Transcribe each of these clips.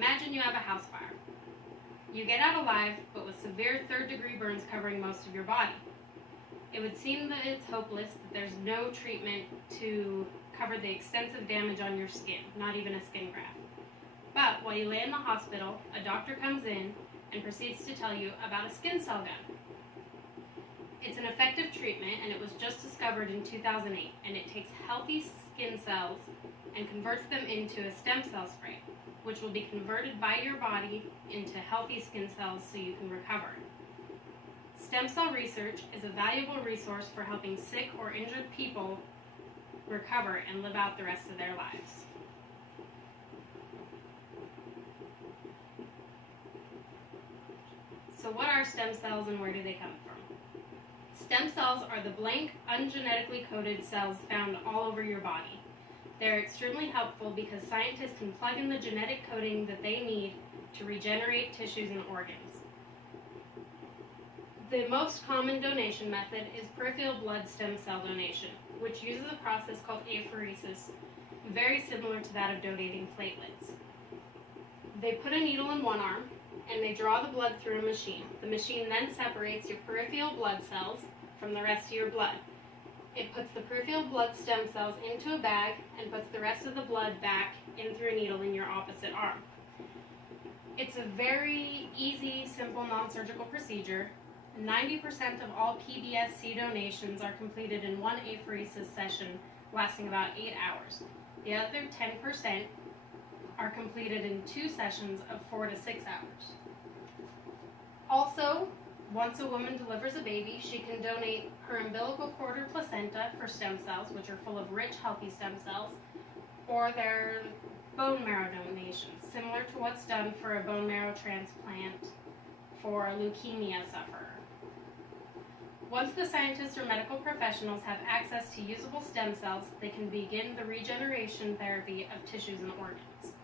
Imagine you have a house fire. You get out alive, but with severe third-degree burns covering most of your body. It would seem that it's hopeless, that there's no treatment to cover the extensive damage on your skin, not even a skin graft. But while you lay in the hospital, a doctor comes in and proceeds to tell you about a skin cell gun. It's an effective treatment, and it was just discovered in 2008, and it takes healthy skin cells and converts them into a stem cell spray, which will be converted by your body into healthy skin cells so you can recover. Stem cell research is a valuable resource for helping sick or injured people recover and live out the rest of their lives. So what are stem cells and where do they come from? Stem cells are the blank, ungenetically coded cells found all over your body. They're extremely helpful because scientists can plug in the genetic coding that they need to regenerate tissues and organs. The most common donation method is peripheral blood stem cell donation, which uses a process called apheresis, very similar to that of donating platelets. They put a needle in one arm, and they draw the blood through a machine. The machine then separates your peripheral blood cells from the rest of your blood. It puts the peripheral blood stem cells into a bag and puts the rest of the blood back in through a needle in your opposite arm. It's a very easy, simple, non-surgical procedure. 90% of all PBSC donations are completed in one apheresis session lasting about 8 hours. The other 10% are completed in 2 sessions of 4 to 6 hours. Also, once a woman delivers a baby, she can donate her umbilical cord or placenta for stem cells, which are full of rich, healthy stem cells, or their bone marrow donations, similar to what's done for a bone marrow transplant for a leukemia sufferer. Once the scientists or medical professionals have access to usable stem cells, they can begin the regeneration therapy of tissues and organs.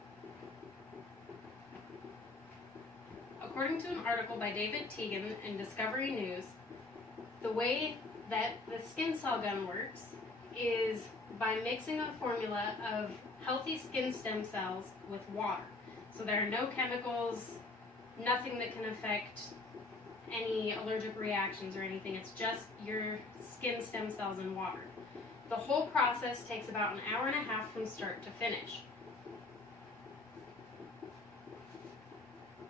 According to an article by David Teagan in Discovery News, the way that the skin cell gun works is by mixing a formula of healthy skin stem cells with water. So there are no chemicals, nothing that can affect any allergic reactions or anything. It's just your skin stem cells and water. The whole process takes about an hour and a half from start to finish.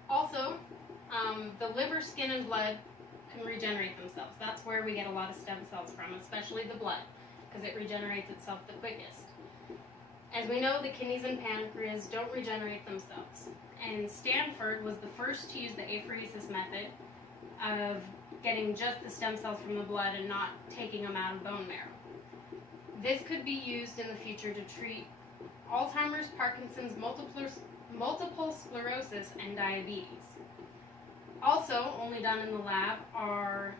Also, the liver, skin, and blood can regenerate themselves. That's where we get a lot of stem cells from, especially the blood, because it regenerates itself the quickest. As we know, the kidneys and pancreas don't regenerate themselves. And Stanford was the first to use the apheresis method of getting just the stem cells from the blood and not taking them out of bone marrow. This could be used in the future to treat Alzheimer's, Parkinson's, multiple sclerosis, and diabetes. Also, only done in the lab are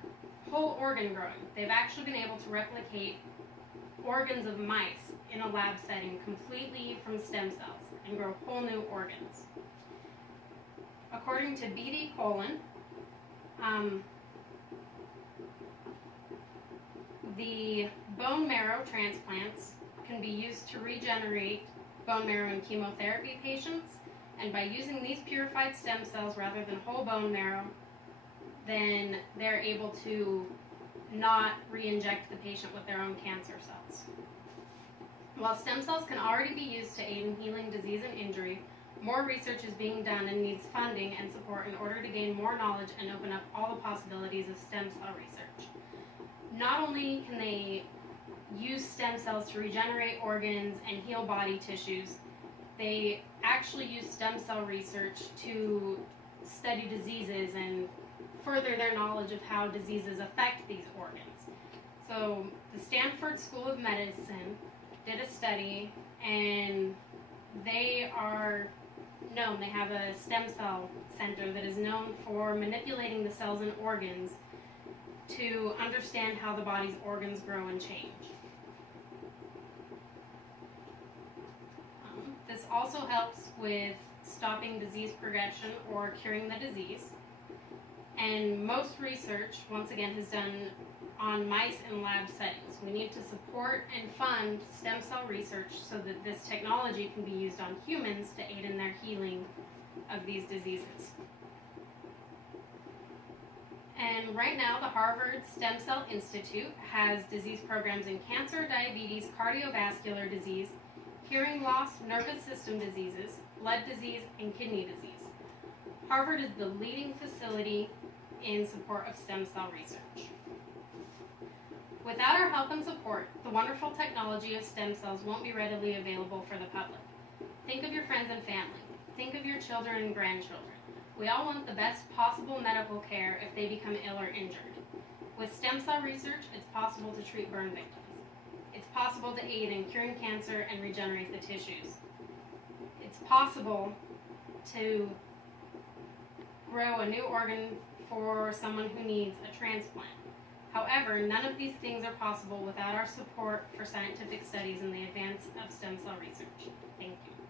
whole organ growing. They've actually been able to replicate organs of mice in a lab setting completely from stem cells and grow whole new organs. According to B.D. Colin, the bone marrow transplants can be used to regenerate bone marrow in chemotherapy patients, and by using these purified stem cells rather than whole bone marrow, then they're able to not re-inject the patient with their own cancer cells. While stem cells can already be used to aid in healing disease and injury, more research is being done and needs funding and support in order to gain more knowledge and open up all the possibilities of stem cell research. Not only can they use stem cells to regenerate organs and heal body tissues, they actually use stem cell research to study diseases and further their knowledge of how diseases affect these organs. So the Stanford School of Medicine did a study, and they have a stem cell center that is known for manipulating the cells and organs to understand how the body's organs grow and change. This also helps with stopping disease progression or curing the disease. And most research, once again, is done on mice in lab settings. We need to support and fund stem cell research so that this technology can be used on humans to aid in their healing of these diseases. And right now, the Harvard Stem Cell Institute has disease programs in cancer, diabetes, cardiovascular disease, hearing loss, nervous system diseases, blood disease, and kidney disease. Harvard is the leading facility in support of stem cell research. Without our help and support, the wonderful technology of stem cells won't be readily available for the public. Think of your friends and family. Think of your children and grandchildren. We all want the best possible medical care if they become ill or injured. With stem cell research, it's possible to treat burn victims. It's possible to aid in curing cancer and regenerate the tissues. It's possible to grow a new organ for someone who needs a transplant. However, none of these things are possible without our support for scientific studies in the advance of stem cell research. Thank you.